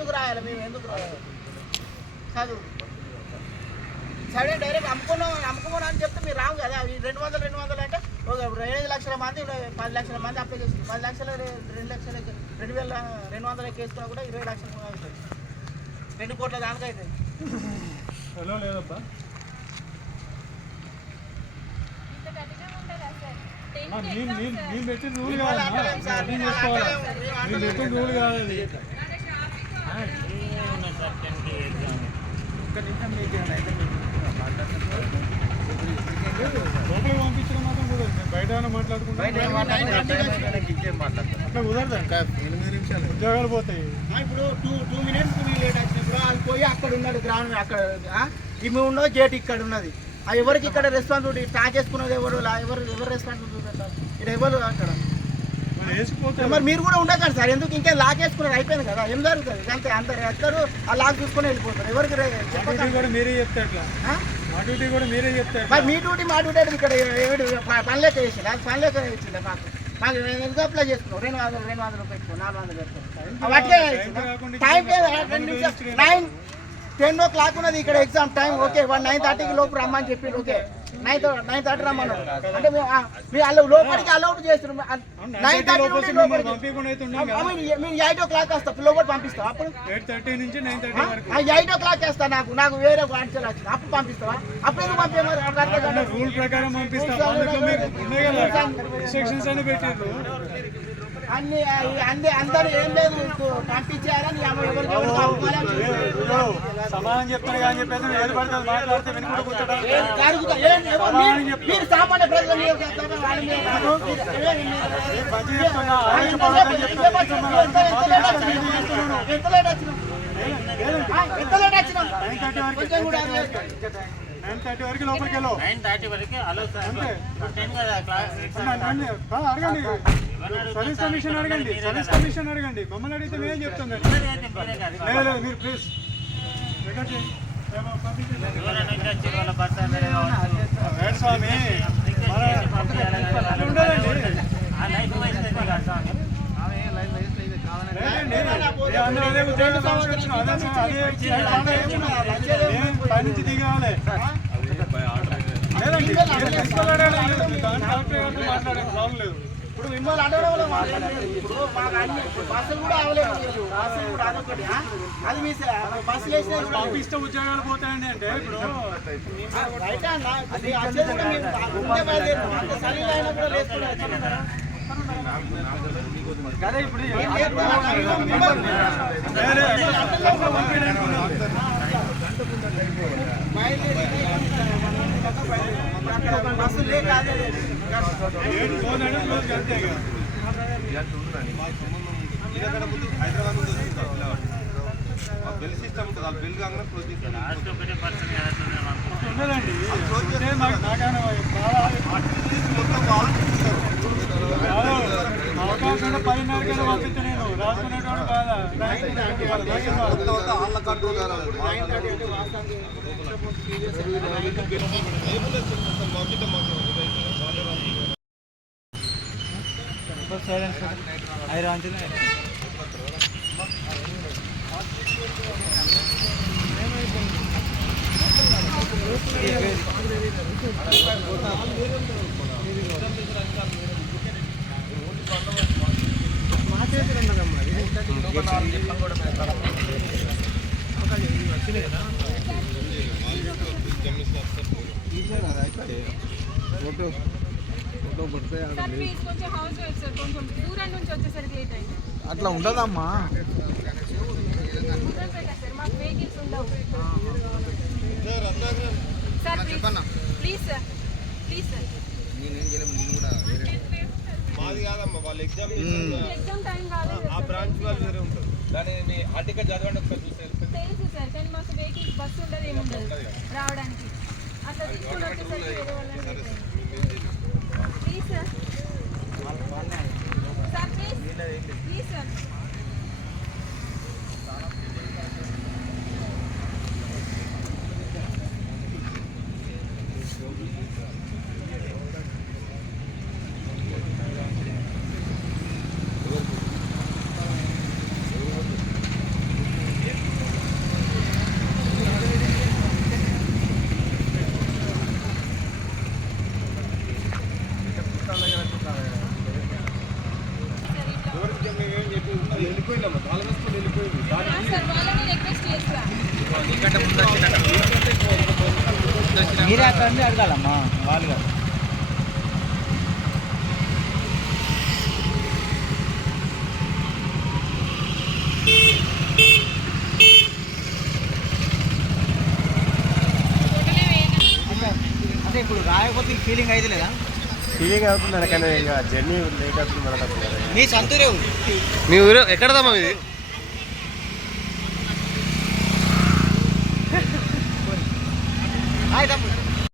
ఎందుకు రాయాలి? మేము ఎందుకు రాయాలి? చదువు. సరే డైరెక్ట్ అమ్ముకున్నాం అమ్ముకున్నాం అని చెప్తే మీరు రావు కదా. ఈ రెండు వందలు రెండు వందలు అంటే ఒక ఎనిమిది లక్షల మంది పది లక్షల మంది అప్లై చేస్తుంది పది లక్షలు రెండు లక్షల రెండు వేల రెండు వందల వేసుకున్నా కూడా ఇరవై లక్షలు అవుతుంది రెండు కోట్ల దానికి అవుతుంది హలో టెన్త్ నేను పెట్టిన రూల్ మేము నేను పెట్టిన రూల్ కాదు అది లోపలికి పంపించడం మాత్రం కుదరదు. బయట ఏమైనా మాట్లాడుకుంటా. అట్లా కుదరదు. ఉద్యోగాలు పోతాయి. ఆ, ఇప్పుడు టూ టూ మినిట్స్ లేట్ వచ్చినప్పుడు వాళ్ళు పోయి అక్కడ ఉన్నాడు గ్రౌండ్ అక్కడ గేట్ ఇక్కడ ఉన్నది. ఆ ఎవరికి ఇక్కడ రెస్పాన్సిబిలిటీ స్టార్ట్ చేసుకున్నది ఎవరు? ఎవరు ఎవరు రెస్పాన్సిబిలిటీ ఇక్కడ ఎవరు అక్కడ? మరి మరి కూడా ఉండకండి సార్. ఎందుకు? ఇంకా లాక్ వేసుకున్నారు అయిపోయింది కదా. ఏం జరుగుతుంది? అంతే అంత ఎక్కరు ఆ లాక్ చూసుకొని వెళ్ళిపోతారు. ఎవరికి మా. డ్యూటీ మీరే? మా డ్యూటీ కూడా మీరే చెప్తే ఎట్లా? మరి మీ డ్యూటీ మా డ్యూటీ అంటే ఇక్కడ పని లెక్క చేసింది అది పని లెక్క ఇచ్చింది మాకు. మాకు ఎందుకు అప్లై చేసుకున్నాం రెండు వందలు రెండు వందలు పెట్టుకో నాలుగు వందలు పెట్టుకో. వాటికే టైం రెండు నిమిషాలు. నైన్ టెన్ ఓ క్లాక్ ఉన్నది ఇక్కడ exam time okay one nine థర్టీకి లోపు రమ్మని చెప్పి ఓకే. నైన్ నైన్ థర్టీ రమ్మన్నారు అంటే మేము అలా లోపలికి అలౌట్ చేస్తున్నాం నైన్ థర్టీ నుండి లోపలికి మేము ఎయిట్ ఓ క్లాక్ వస్తాం. లోపల పంపిస్తాం అప్పుడు? ఎయిట్ థర్టీ నుంచి నైన్ థర్టీ వరకు. ఎయిట్ ఓ క్లాక్ వేస్తా నాకు. నాకు వేరే ఆన్సర్ వచ్చింది. అప్పుడు పంపిస్తావా? అప్పుడు ఎందుకు రూల్ ప్రకారం పంపిస్తాం. ఇన్స్ట్రక్షన్స్ అని పెట్టారు అన్ని అన్ని అందరూ ఏం లేదు పంపించారని సమాధానం చెప్తాడు కానీ చెప్పేసి ఏది పడితే అది మాట్లాడితే వినుకుంటూ కూర్చోడం మీరు- సామాన్య ప్రజలు ఎంత లేట్- చెప్తున్నా. ఎంత లేట్- కొంచెం కూడా. నైన్ థర్టీ వరకు లోపలికి వెళ్ళు. నైన్ థర్టీ వరకు హలో సార్. టెన్ కదా క్లాస్ అడగండి. సర్వీస్ కమిషన్ అడగండి సర్వీస్ కమిషన్ అడగండి. మమ్మల్ని అడిగితే మేమేం కాదు లేదు లేదు మీరు ప్లీజ్. రికార్డ్ చేయండి ఏమో పంపించండి. ఎవరైనా నుంచి వచ్చి వాళ్ళ భర్త వేరే కావచ్చు. వేడు స్వామి మన అట్లా ఉండదండి ఆ లైఫ్ వైస్ కాదు స్వామి లేదండి ఏ అందరూ అదే ఉద్యోగం సంస్కరించిన అదే సార్, అదే సైడ్ ఆర్డర్ వేసుకున్నారు. ఏం పైనుంచి దిగాలి లేదండి మీరు ప్రిన్సిపల్ అడగాలి దాని కలెక్టర్ గారితో మాట్లాడే ప్రాబ్లం లేదు ఇప్పుడు మిమ్మల్ని అడగడం వల్ల మాకు ఏం లేదు. ఇప్పుడు మాకు అన్ని బస్సులు కూడా అవలేదు బస్సులు కూడా అదొకటి? అది మీ బస్సులు వేసినా పంపిస్తే ఉద్యోగాలు పోతాయండి అంటే ఇప్పుడు బయట. అంత అయినా కూడా ఒక బస్సు లేక అదే ఏడు బిల్ సిస్టమ్ ఉంటుంది ఆ బిల్ కాగానే క్లోజ్ చేస్తాను మొత్తం అవకాశం పంపిస్తే నేను వాళ్ళ కంట్రోల్ సార్ ప్లీజ్ కొంచెం హౌస్ వైఫ్ సార్ కొంచెం దూరం నుంచి వచ్చేసరికి లేట్ అయింది. అట్లా ఉండదమ్మా. దూరం కదా సార్ మాకు వెహికల్స్ ఉండవు sir please please sir please sir మాది కాదమ్మా వాళ్ళ ఎగ్జామ్ ఎగ్జామ్ టైం కాలేదు ఆ బ్రాంచ్ వాళ్ళు వేరే ఉంటారు. దాని మీ హాల్ టికెట్ చదవండి ఒకసారి చూస్తే తెలుసు సార్ కానీ మాకు వెహికల్స్ బస్సు ఉండదు ఏముండదు రావడానికి. అట్లా తీసుకొని వచ్చేసరికి వేరే వాళ్ళని please sir sir please please sir వెళ్ళిపోయినాము తాళం వేసుకొని వెళ్ళిపోయింది దాని సార్ వాళ్ళని రిక్వెస్ట్ చేస్తా మీరే అక్కడ అడగాలమ్మా వాళ్ళు కాదు. అంటే ఇప్పుడు రాయకపోతే ఫీలింగ్ అయితే లేదా? ఫీలింగ్ అవుతుంది కానీ ఇక జర్నీ లేట్ అవుతుంది మీ సంతూరే మీ ఊరు ఎక్కడదమ్మా ఇది Ay, dame.